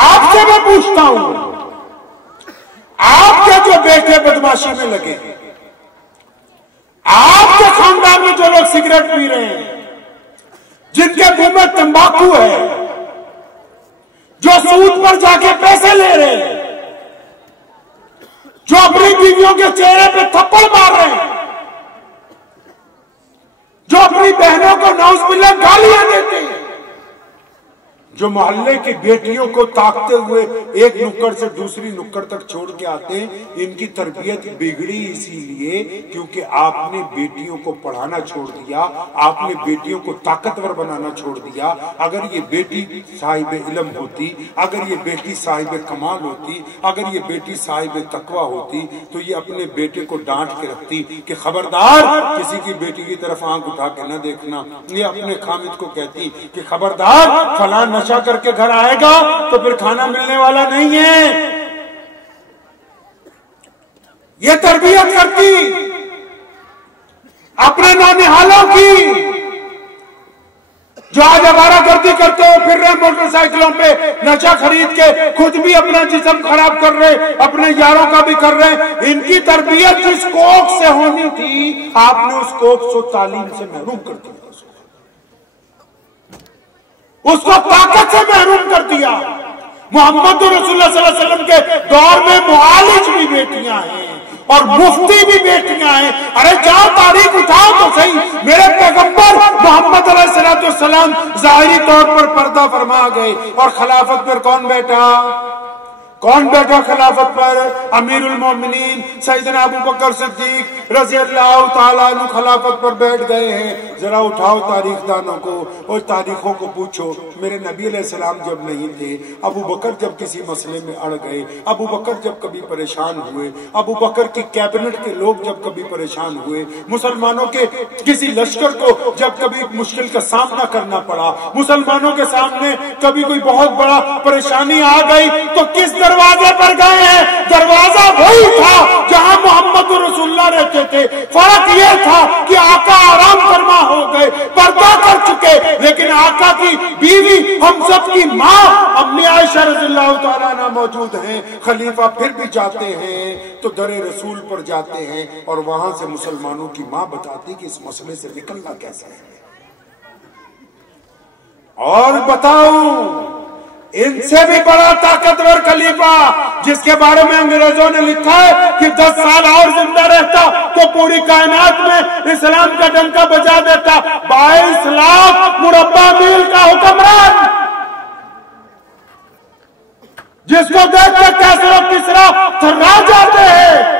आपसे मैं पूछता हूं, आपके जो बेटे बदमाशी में लगे, आपके खानदान में जो लोग सिगरेट पी रहे हैं, जिनके मुंह में तंबाकू है, जो सूद पर जाके पैसे ले रहे हैं, जो अपनी बीवियों के चेहरे पे थप्पड़ मार रहे हैं, जो अपनी बहनों को नाउज़ुबिल्लाह गालियां देते हैं, जो मोहल्ले की बेटियों को ताकते हुए एक नुक्कड़ से दूसरी नुक्कड़ तक छोड़ के आते हैं, इनकी तरबियत बिगड़ी इसीलिए क्योंकि आपने बेटियों को पढ़ाना छोड़ दिया, आपने बेटियों को ताकतवर बनाना छोड़ दिया। अगर ये बेटी साहिब इल्म होती, अगर ये बेटी साहिब कमाल होती, अगर ये बेटी साहिब तकवा होती, तो ये अपने बेटे को डांट के रखती कि खबरदार किसी की बेटी की तरफ आंख उठा के न देखना। ये अपने खामिद को कहती कि खबरदार फलां नशा करके घर आएगा तो फिर खाना मिलने वाला नहीं है। ये तरबियत करती अपने नौनिहालों की, जो आज आवारागर्दी करते हो, फिर रहे मोटरसाइकिलों पे, नशा खरीद के खुद भी अपना जिस्म खराब कर रहे, अपने यारों का भी कर रहे। इनकी तरबियत जिस कोख से होनी थी, आपने उस कोख को तालीम से महरूम कर दिया, उसको ताकत से महरूम कर दिया। मोहम्मद रसूलुल्लाह सल्लल्लाहु अलैहि वसल्लम के दौर में मुआलिज भी बेटियां हैं और मुफ्ती भी बेटियां हैं। अरे जाओ तारीख उठाओ तो सही, मेरे पैगंबर मोहम्मद अलैहिस्सलातु वस्सलाम ज़ाहिरी तौर पर पर्दा फरमा गए और खिलाफत पर कौन बैठा? कौन बैठा खिलाफत पर? अमीरुल मोमिनीन सैयदना अबू बकर सिद्दीक रज़ी अल्लाह ताला अन्हु खिलाफत पर बैठ गए हैं। जरा उठाओ तारीखदानों को और तारीखों को पूछो, मेरे नबी अलैहिस्सलाम जब नहीं थे, अबू बकर जब किसी मसले में अड़ गए, अबू बकर जब कभी परेशान हुए, अबू बकर की कैबिनेट के लोग जब कभी परेशान हुए, मुसलमानों के किसी लश्कर को जब कभी मुश्किल का सामना करना पड़ा, मुसलमानों के सामने कभी कोई बहुत बड़ा परेशानी आ गई, तो किस दरवाजे पर गए हैं? दरवाजा वही था जहां मोहम्मद रसूलुल्लाह रहते थे। फर्क यह था कि आका आराम फरमा हो गए, पर्दा कर चुके, लेकिन आका की बीवी, हम सब की माँ अम्मी आयशा रज़ियल्लाहु ताला अन्हा मौजूद हैं। खलीफा फिर भी जाते हैं तो दरे रसूल पर जाते हैं और वहां से मुसलमानों की माँ बताती कि इस मसले से निकलना कैसे है। और बताऊं, इनसे भी बड़ा ताकतवर खलीफा जिसके बारे में अंग्रेजों ने लिखा है कि 10 साल और जिंदा रहता तो पूरी कायनात में इस्लाम का डंका बजा देता, 22 लाख मुरब्बा मील का हुक्मरान, जिसको देख के कैसर और किसरा थर्रा जाते हैं।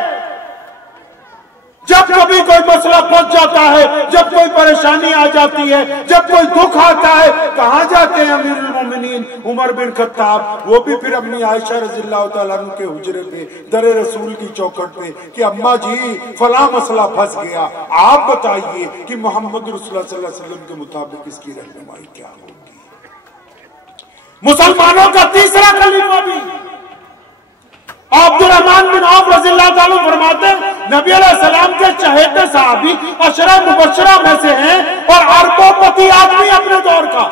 जब कभी कोई मसला पहुंच जाता है, जब कोई परेशानी आ जाती है, जब कोई दुख आता है, कहां जाते हैं? अमीरुल मोमिनीन उमर बिन खत्ताब। वो भी फिर अपनी आयशा रज़ियल्लाहु ताला अन्हा के हुजरे पे, दरे रसूल की चौखट पे कि अम्मा जी फला मसला फंस गया, आप बताइए कि मोहम्मद रसूलुल्लाह सल्लल्लाहु अलैहि वसल्लम के मुताबिक इसकी रहनुमाई क्या होगी। मुसलमानों का तीसरा खलीफा भी अब्दुर्रहमान बिन औफ रज़ियल्लाहु ताला फरमाते, नबी अलैहिस्सलाम के चहेते सहाबी अशरा मुबश्शरा में से हैं और अरबोपति आदमी अपने दौर का।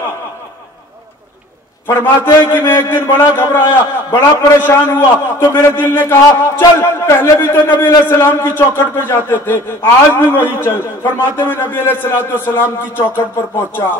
फरमाते हैं कि मैं एक दिन बड़ा घबराया, बड़ा परेशान हुआ, तो मेरे दिल ने कहा चल, पहले भी तो नबी अलैहिस्सलाम की चौखट पे जाते थे, आज भी वही चल। फरमाते मैं नबी अलैहिस्सलाम की चौखट पर पहुंचा,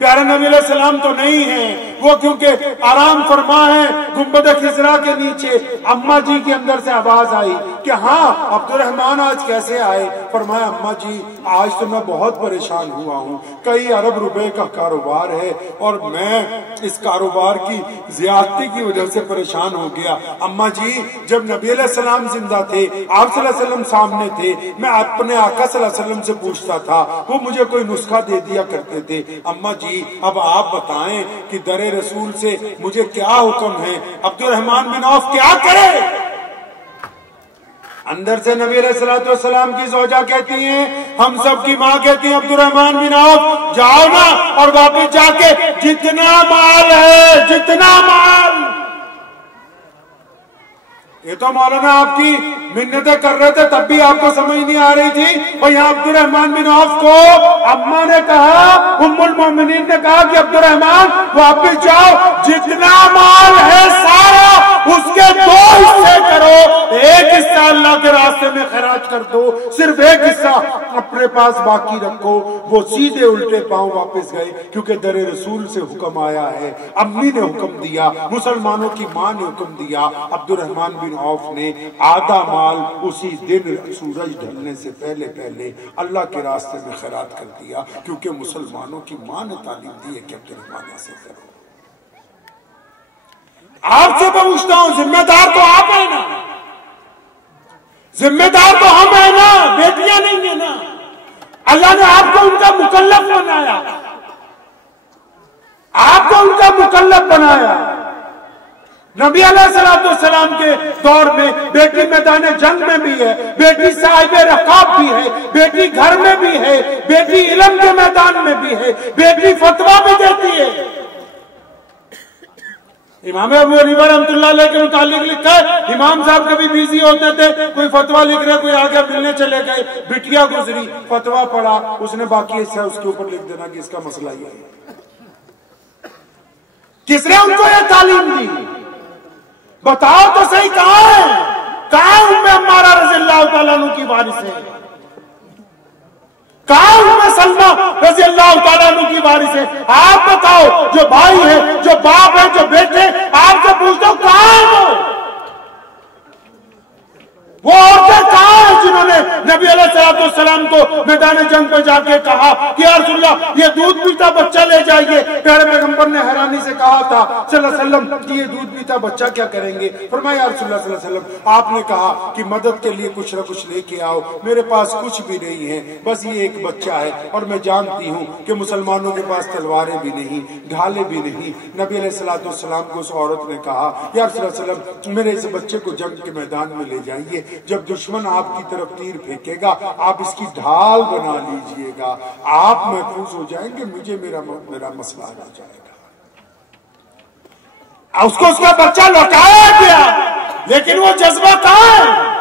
प्यारे नबी अलैहिस्सलाम तो नहीं है वो, क्योंकि आराम फरमा है गुंबद खिजरा के नीचे। अम्मा जी के अंदर से आवाज आई कि हाँ अब्दुर्रहमान आज कैसे आए? फरमाया अम्मा जी आज तो मैं बहुत परेशान हुआ हूँ, कई अरब रुपए का कारोबार है और मैं इस कारोबार की ज्यादती की वजह से परेशान हो गया। अम्मा जी जब नबी अलैहिस्सलाम जिंदा थे, आप सल्लल्लाहु अलैहि वसल्लम सामने थे, मैं अपने आका सल्लल्लाहु अलैहि वसल्लम से पूछता था, वो मुझे कोई नुस्खा दे दिया करते थे। अम्मा जी अब आप बताएं कि दरे रसूल से मुझे क्या हुक्म है, अब्दुर्रहमान बिन औफ क्या करे? अंदर से नबी अलैहिस्सलातु वस्सलाम की ज़ौजा कहती हैं, हम सब की माँ कहती है, अब्दुर्रहमान बिन औफ जाओ ना और वापस जाके जितना माल है, जितना माल یہ تو مولانا آپ کی منتیں کر رہے تھے تب بھی آپ کو سمجھ نہیں آ رہی تھی. اور یہاں عبد الرحمن بن عوف کو اما نے کہا، ام المومنین نے کہا کہ عبد الرحمن واپس جاؤ، جتنا مال ہے سارا اس کے 2 حصے کرو، ایک حصہ اللہ کے راستے میں خراج کر دو، صرف ایک حصہ اپنے پاس باقی رکھو. وہ سیدھے الٹے پاؤں واپس گئے، کیونکہ در رسول سے حکم آیا ہے. امی نے حکم دیا، مسلمانوں کی ماں نے حکم دیا. عبد الرحمن بن عوف نے آدھا مال اسی دن سورج ڈھلنے سے پہلے اللہ کے راستے میں خیرات کر دیا، کیونکہ مسلمانوں کی ماں نے تعلیم دی ہے کہ عبد الرحمن ایسے کرو. آپ سے پوچھتا ہوں، ذمہ دار تو آپ ہیں نا، ذمہ دار تو ہم ہیں نا، بیٹیاں نہیں ہیں نا. اللہ نے آپ کو ان کا مکلف بنایا، آپ کو ان کا مکلف بنایا. نبی علیہ السلام کے دور میں بیٹی میدان جنگ میں بھی ہے، بیٹی صاحب رقاب بھی ہے، بیٹی گھر میں بھی ہے، بیٹی علم کے میدان میں بھی ہے، بیٹی فتویٰ بھی دیتی ہے. امام ابو حنیفہ رحمۃ اللہ علیہ کے متعلق لکھا ہے، امام صاحب کبھی بیزی ہوتے تھے، کوئی فتویٰ لکھ رہے، کوئی آگے ملنے چلے گئے، بٹیا گزری، فتویٰ پڑھا، اس نے باقی حصہ اس کے اوپر لکھ دینا کہ اس کا مسئلہ یہ ہے. کس نے ان کو یہ تعلیم دی؟ بتاؤ تو صحیح، کہاں ہے؟ کہاں ام عمارہ رضی اللہ تعالیٰ عنہ کی وارث ہے؟ کہاں ام سلمہ رضی اللہ تعالیٰ عنہ کی وارث ہے؟ آپ بتاؤ، جو بھائی ہے، جو باپ ہے، جو بیٹے، آپ سے پوچھتا ہوں کہاں ہے وہ عورتیں کہاں ہیں جنہوں نے نبی علیہ السلام کو میدان جنگ پہ جا کے کہا کہ یا رسول اللہ یہ دودھ پیتا بچہ لے جائیے؟ پیارے پیغمبر نے حیرانی سے کہا تھا صلی اللہ علیہ وسلم کہ یہ دودھ پیتا بچہ کیا کریں گے؟ فرمایا یا رسول اللہ صلی اللہ علیہ وسلم آپ نے کہا کہ مدد کے لیے کچھ نہ کچھ لے کے آؤ، میرے پاس کچھ بھی نہیں ہے، بس یہ ایک بچہ ہے، اور میں جانتی ہوں کہ مسلمانوں کے پاس تلواریں بھی نہیں، ڈھالیں بھی نہیں. نبی علیہ السلام کو اس عورت نے کہا یا رسول اللہ صلی اللہ علیہ وسلم میرے اس بچے کو جنگ کے میدان میں لے جائیے، جب دشمن آپ کی طرف تیر پھینکے گا آپ اس کی ڈھال بنا لیجئے گا، آپ محفوظ ہو جائیں گے، مجھے میرا مسئلہ آ جائے گا. اس کو اس کا بچہ لوٹایا گیا، لیکن وہ جذبہ کہاں ہے؟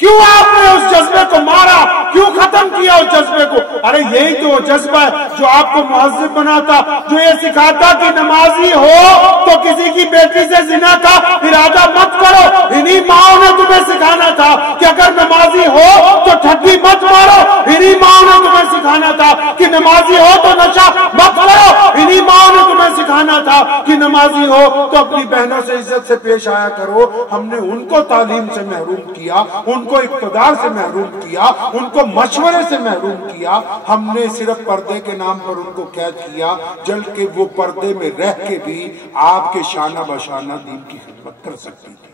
کیوں آپ نے اس جذبے کو مارا؟ کیوں ختم کیا اس جذبے کو؟ ارے یہی تو جذبہ ہے جو آپ کو مہذب بناتا، جو یہ سکھاتا کہ نمازی ہو تو کسی کی بیٹی سے زنا کا ارادہ مت کرو. انہی ماؤں نے تمہیں سکھانا تھا کہ اگر نمازی ہو تو ٹھگی مت مارو. انہی ماؤں نے تمہیں سکھانا تھا کہ نمازی ہو تو نشہ مت کرو. انہی ماؤں نے تمہیں سکھانا تھا کہ نمازی ہو تو اپنی بہنوں سے عزت سے پیش آیا کرو. ہم نے ان کو تعلیم سے محروم کیا، ان کو اقتدار سے محروم کیا، ان کو مشورے سے محروم کیا. ہم نے صرف پردے کے نام پر ان کو قید کیا، جبکہ وہ پردے میں رہ کے بھی آپ کے شانہ بشانہ دین کی خدمت کر سکتی تھی.